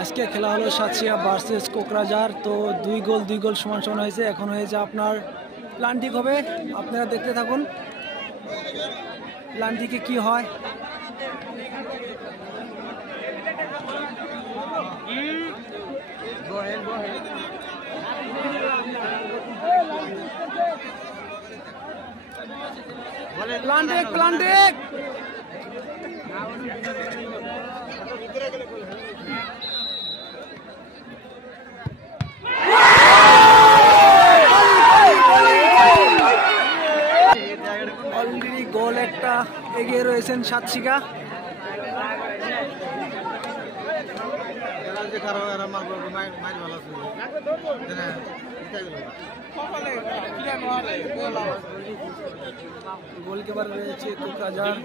আজকে খেলা হলো সাতক্ষীরা ভার্সেস কোকরাঝার। তো 2 গোল সমান সমান হয়েছে। এখন হয়েছে আপনার প্ল্যানটিক হবে, আপনারা দেখতে থাকুন প্ল্যানটিকে কি হয়। প্ল্যানটিক অলরেডি গোল একটা এগিয়ে রয়েছেন সাতক্ষীরা। গোলকিপার রয়েছে কোকরাঝার।